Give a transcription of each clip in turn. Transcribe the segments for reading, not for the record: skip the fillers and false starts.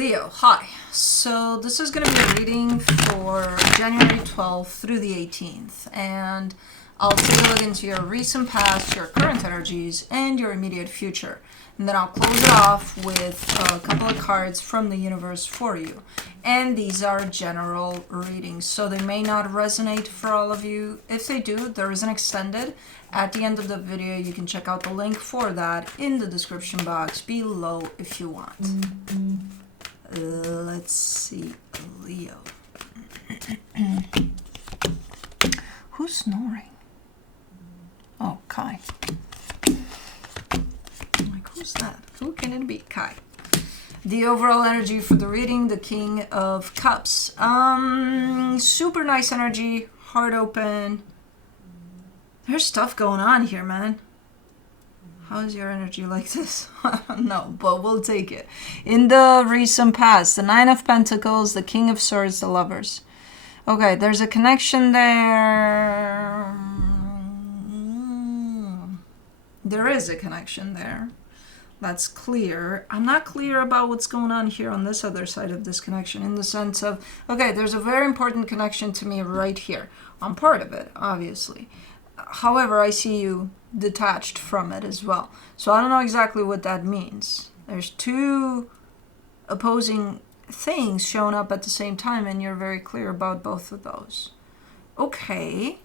Leo, hi. So this is going to be a reading for January 12th through the 18th. And I'll take a look into your recent past, your current energies, and your immediate future. And then I'll close it off with a couple of cards from the universe for you. And these are general readings, so they may not resonate for all of you. If they do, there is an extended. At the end of the video, you can check out the link for that in the description box below if you want. Let's see, Leo. Who's snoring? Oh, Kai. I'm like, who's that? Who can it be? Kai. The overall energy for the reading, the King of Cups. Super nice energy, heart open. There's stuff going on here, man. How is your energy like this? I don't know, but we'll take it. In the recent past, the Nine of Pentacles, the King of Swords, the Lovers. Okay, there's a connection there. There is a connection there. That's clear. I'm not clear about what's going on here on this other side of this connection, in the sense of, okay, there's a very important connection to me right here. I'm part of it, obviously. However, I see you detached from it as well. So I don't know exactly what that means. There's two opposing things showing up at the same time, and you're very clear about both of those. Okay.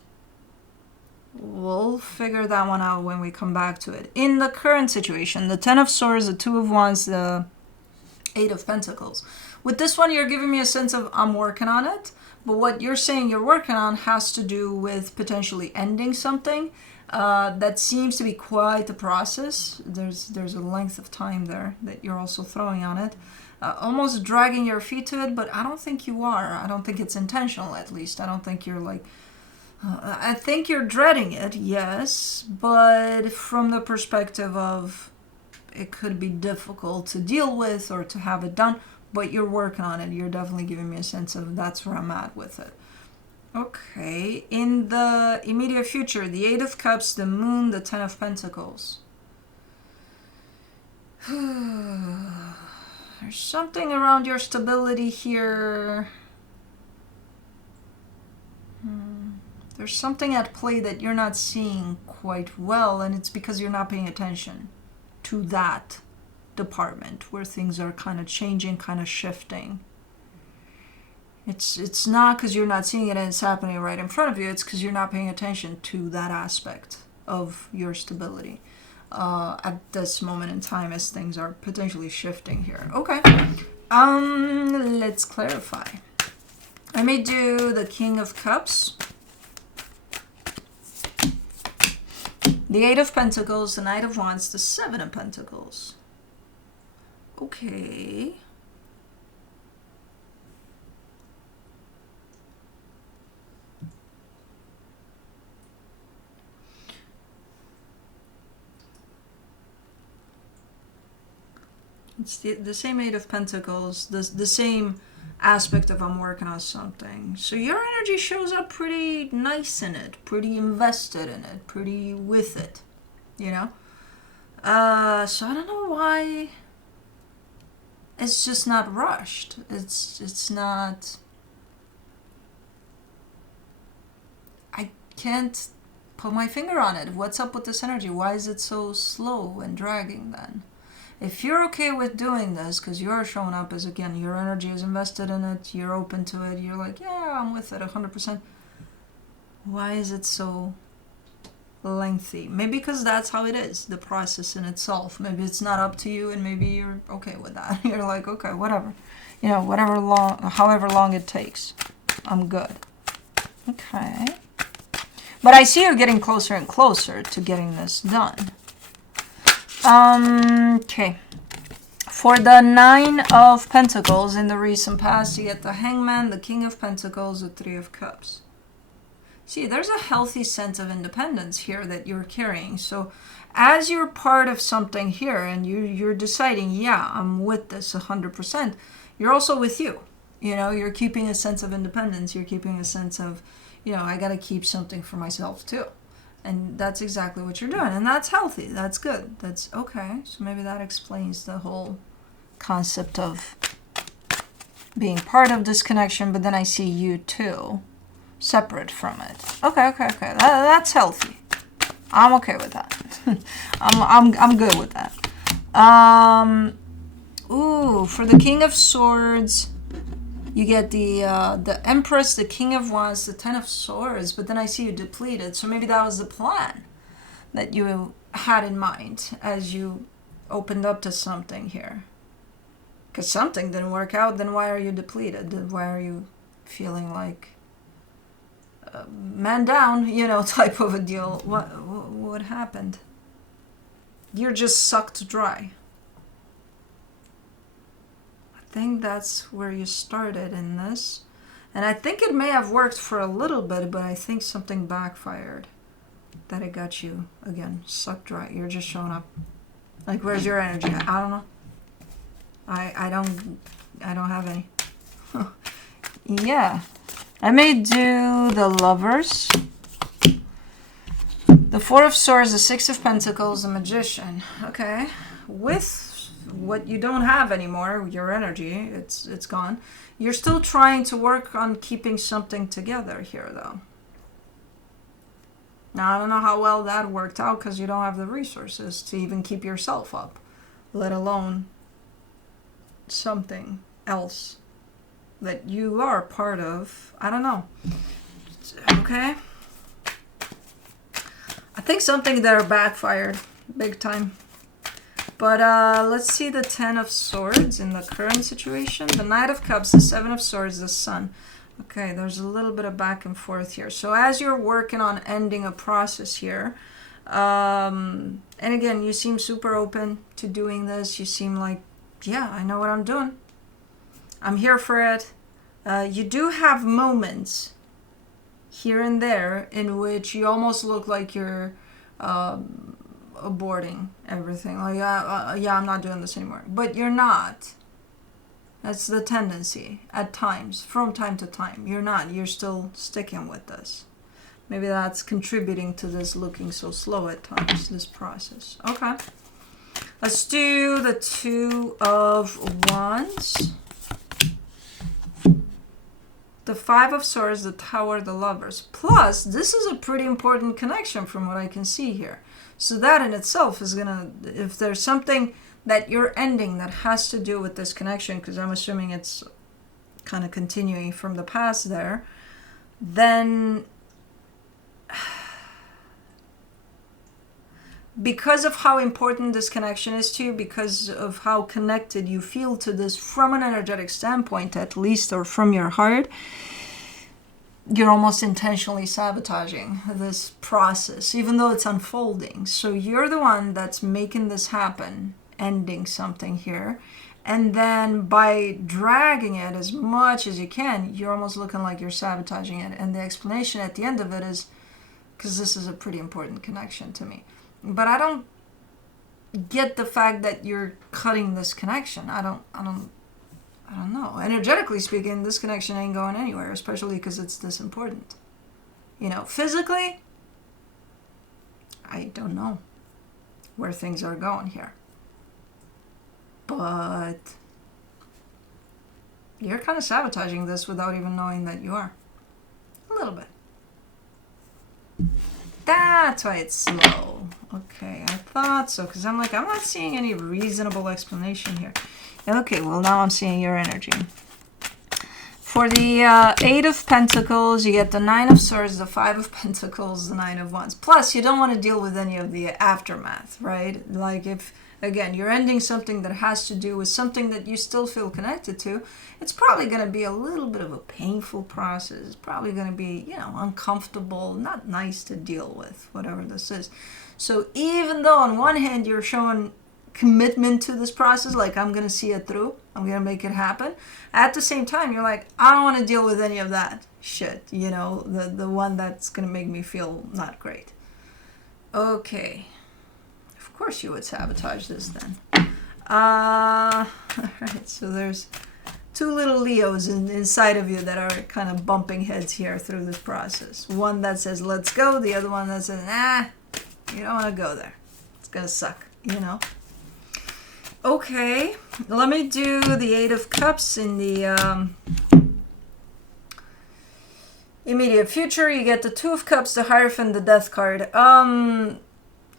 We'll figure that one out when we come back to it. In the current situation, the Ten of Swords, the Two of Wands, the Eight of Pentacles. With this one, you're giving me a sense of I'm working on it. But what you're saying you're working on has to do with potentially ending something. That seems to be quite the process. There's a length of time there that you're also throwing on it. Almost dragging your feet to it, but I don't think you are. I don't think it's intentional, at least. I don't think you're like... I think you're dreading it, yes, but from the perspective of it could be difficult to deal with or to have it done, but you're working on it. You're definitely giving me a sense of that's where I'm at with it. Okay, in the immediate future, the Eight of Cups, the Moon, the Ten of Pentacles. There's something around your stability here. There's something at play that you're not seeing quite well, and it's because you're not paying attention to that department where things are kind of changing, kind of shifting. It's not because you're not seeing it and it's happening right in front of you. It's because you're not paying attention to that aspect of your stability at this moment in time as things are potentially shifting here. Okay. Let's clarify. I may do the King of Cups, the Eight of Pentacles, the Knight of Wands, the Seven of Pentacles. Okay. It's the same Eight of Pentacles, the same aspect of I'm working on something. So your energy shows up pretty nice in it, pretty invested in it, pretty with it, you know? So I don't know why it's just not rushed. It's not... I can't put my finger on it. What's up with this energy? Why is it so slow and dragging then? If you're okay with doing this, because you're showing up as, again, your energy is invested in it, you're open to it, you're like, yeah, I'm with it 100%. Why is it so lengthy? Maybe because that's how it is, the process in itself. Maybe it's not up to you, and maybe you're okay with that. You're like, okay, whatever. You know, however long it takes, I'm good. Okay. But I see you're getting closer and closer to getting this done. Okay. For the Nine of Pentacles in the recent past, you get the Hangman, the King of Pentacles, the Three of Cups. See, there's a healthy sense of independence here that you're carrying. So as you're part of something here and you're deciding, yeah, I'm with this 100%, you're also with you. You know, you're keeping a sense of independence. You're keeping a sense of, you know, I got to keep something for myself too. And that's exactly what you're doing. And that's healthy. That's good. That's okay. So maybe that explains the whole concept of being part of this connection, but then I see you too, separate from it. Okay. That's healthy. I'm okay with that. I'm good with that. Ooh, for the King of Swords, you get the Empress, the King of Wands, the Ten of Swords, but then I see you depleted. So maybe that was the plan that you had in mind as you opened up to something here. Because something didn't work out, then why are you depleted? Why are you feeling like man down, type of a deal? What happened? You're just sucked dry. I think that's where you started in this. And I think it may have worked for a little bit, but I think something backfired. That it got you, again, sucked dry. You're just showing up. Like, where's your energy? I don't know. I don't have any. Yeah. I may do the Lovers, the Four of Swords, the Six of Pentacles, the Magician. Okay. With what you don't have anymore, your energy, it's gone. You're still trying to work on keeping something together here, though. Now, I don't know how well that worked out because you don't have the resources to even keep yourself up, let alone something else that you are part of. I don't know. Okay? I think something there backfired big time. But let's see the Ten of Swords in the current situation. The Knight of Cups, the Seven of Swords, the Sun. Okay, there's a little bit of back and forth here. So as you're working on ending a process here, and again, you seem super open to doing this. You seem like, yeah, I know what I'm doing. I'm here for it. You do have moments here and there in which you almost look like you're aborting everything. Like, yeah, I'm not doing this anymore. But you're not. That's the tendency at times, from time to time. You're not. You're still sticking with this. Maybe that's contributing to this looking so slow at times, this process. Okay. Let's do the Two of Wands, the Five of Swords, the Tower, the Lovers. Plus, this is a pretty important connection from what I can see here. So that in itself is going to, if there's something that you're ending that has to do with this connection, because I'm assuming it's kind of continuing from the past there, then because of how important this connection is to you, because of how connected you feel to this from an energetic standpoint at least, or from your heart, you're almost intentionally sabotaging this process, even though it's unfolding. So you're the one that's making this happen, ending something here, and then by dragging it as much as you can, you're almost looking like you're sabotaging it. And the explanation at the end of it is because this is a pretty important connection to me. But I don't get the fact that you're cutting this connection. I don't know. Energetically speaking, this connection ain't going anywhere, especially because it's this important. Physically, I don't know where things are going here. But you're kind of sabotaging this without even knowing that you are. A little bit. That's why it's slow. Okay, I thought so, because I'm not seeing any reasonable explanation here. Okay, well, now I'm seeing your energy. For the Eight of Pentacles, you get the Nine of Swords, the Five of Pentacles, the Nine of Wands. Plus, you don't want to deal with any of the aftermath, right? Like if, again, you're ending something that has to do with something that you still feel connected to, it's probably going to be a little bit of a painful process. It's probably going to be, uncomfortable, not nice to deal with, whatever this is. So even though on one hand you're showing commitment to this process, like I'm going to see it through, I'm going to make it happen, at the same time you're like, I don't want to deal with any of that shit, the one that's going to make me feel not great. Okay. Of course you would sabotage this then. Alright, so there's two little Leos inside of you that are kind of bumping heads here through this process. One that says, let's go. The other one that says, nah, you don't want to go there. It's going to suck, Okay, let me do the Eight of Cups in the immediate future. You get the Two of Cups, the Hierophant, the Death card.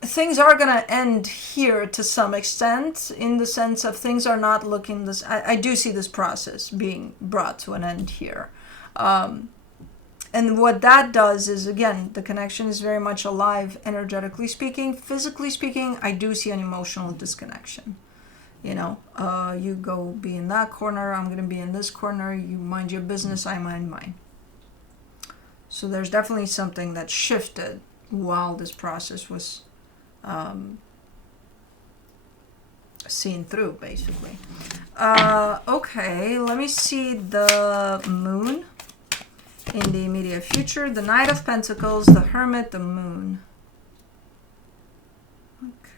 Things are gonna end here to some extent, in the sense of things are not looking this. I do see this process being brought to an end here. And what that does is, again, the connection is very much alive, energetically speaking. Physically speaking, I do see an emotional disconnection. You know, you go be in that corner, I'm going to be in this corner, you mind your business, I mind mine. So there's definitely something that shifted while this process was seen through, basically. Okay, let me see the moon in the immediate future. The Knight of Pentacles, the Hermit, the Moon.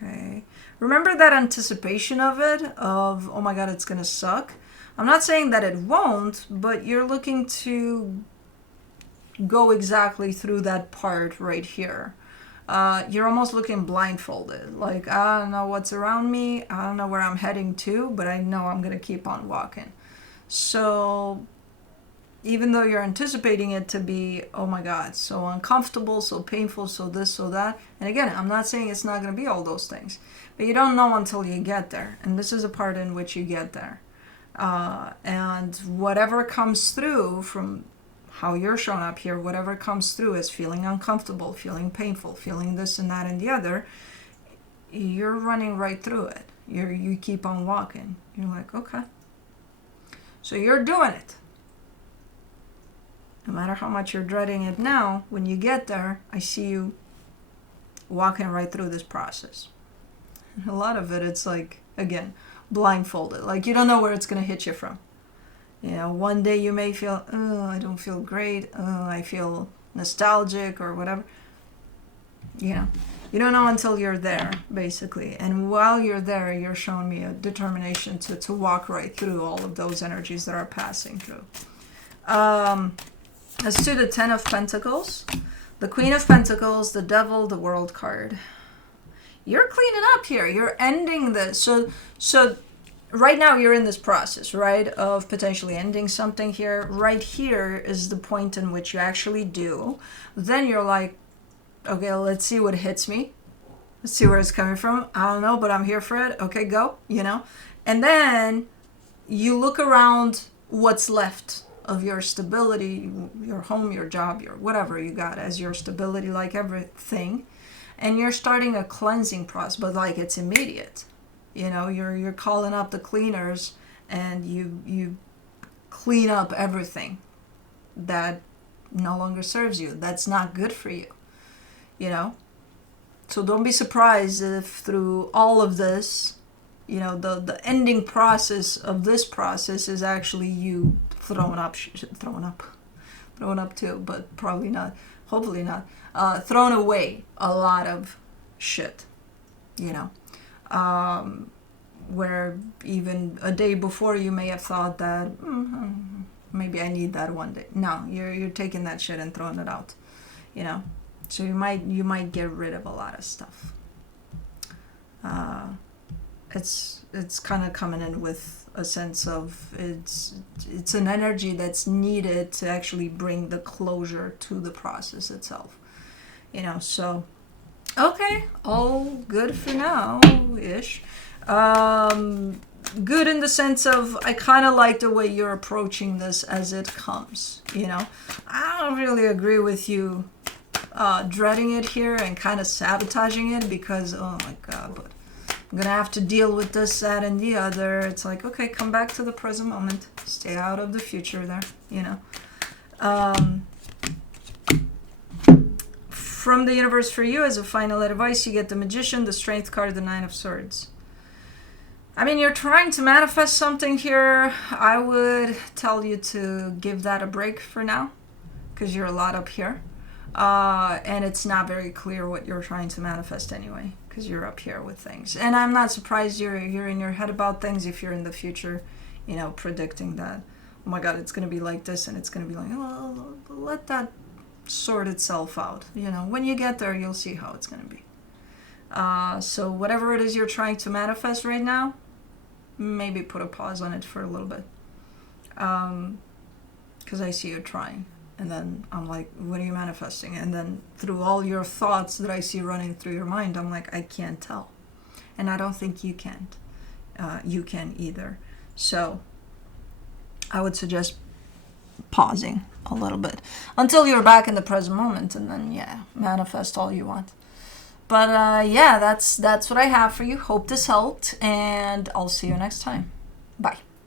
Okay. Remember that anticipation of it, of, oh my god, it's gonna suck. I'm not saying that it won't, but you're looking to go exactly through that part right here. You're almost looking blindfolded. Like, I don't know what's around me, I don't know where I'm heading to, but I know I'm gonna keep on walking. So even though you're anticipating it to be, oh my god, so uncomfortable, so painful, so this, so that, and again, I'm not saying it's not going to be all those things, but you don't know until you get there, and this is a part in which you get there. And whatever comes through from how you're showing up here, whatever comes through is feeling uncomfortable, feeling painful, feeling this and that and the other, you're running right through it. You keep on walking. You're like, okay. So you're doing it. No matter how much you're dreading it now, when you get there, I see you walking right through this process. And a lot of it, it's like, again, blindfolded. Like, you don't know where it's going to hit you from. You know, one day you may feel, oh, I don't feel great. Oh, I feel nostalgic or whatever. You know, you don't know until you're there, basically. And while you're there, you're showing me a determination to walk right through all of those energies that are passing through. As to the Ten of Pentacles, the Queen of Pentacles, the Devil, the World card. You're cleaning up here. You're ending this. So right now you're in this process, right, of potentially ending something here. Right here is the point in which you actually do. Then you're like, okay, let's see what hits me. Let's see where it's coming from. I don't know, but I'm here for it. Okay, go, you know. And then you look around what's left of your stability, your home, your job, your whatever you got as your stability, like everything, and you're starting a cleansing process, but like it's immediate. You know, you're calling up the cleaners and you clean up everything that no longer serves you, that's not good for you, you know. So don't be surprised if through all of this, you know, the ending process of this process is actually you throwing up too, but probably not, hopefully not, throwing away a lot of shit, you know, where even a day before you may have thought that maybe I need that one day. No, you're taking that shit and throwing it out, you know. So you might get rid of a lot of stuff. It's kind of coming in with a sense of it's an energy that's needed to actually bring the closure to the process itself, you know. So okay, all good for now ish. Good in the sense of I kind of like the way you're approaching this as it comes, you know. I don't really agree with you dreading it here and kind of sabotaging it because, oh my god, but I'm gonna have to deal with this, that, and the other. It's like, okay, come back to the present moment. Stay out of the future there, you know. From the universe for you, as a final advice, you get the Magician, the Strength card, the Nine of Swords. I mean, you're trying to manifest something here. I would tell you to give that a break for now because you're a lot up here. And it's not very clear what you're trying to manifest anyway, because you're up here with things. And I'm not surprised you're in your head about things if you're in the future, you know, predicting that, oh my god, it's going to be like this, and it's going to be like, oh, let that sort itself out. You know, when you get there, you'll see how it's going to be. So whatever it is you're trying to manifest right now, maybe put a pause on it for a little bit. Because I see you're trying. And then I'm like, what are you manifesting? And then through all your thoughts that I see running through your mind, I'm like, I can't tell. And I don't think you can't. You can either. So I would suggest pausing a little bit until you're back in the present moment, and then manifest all you want. But that's what I have for you. Hope this helped, and I'll see you next time. Bye.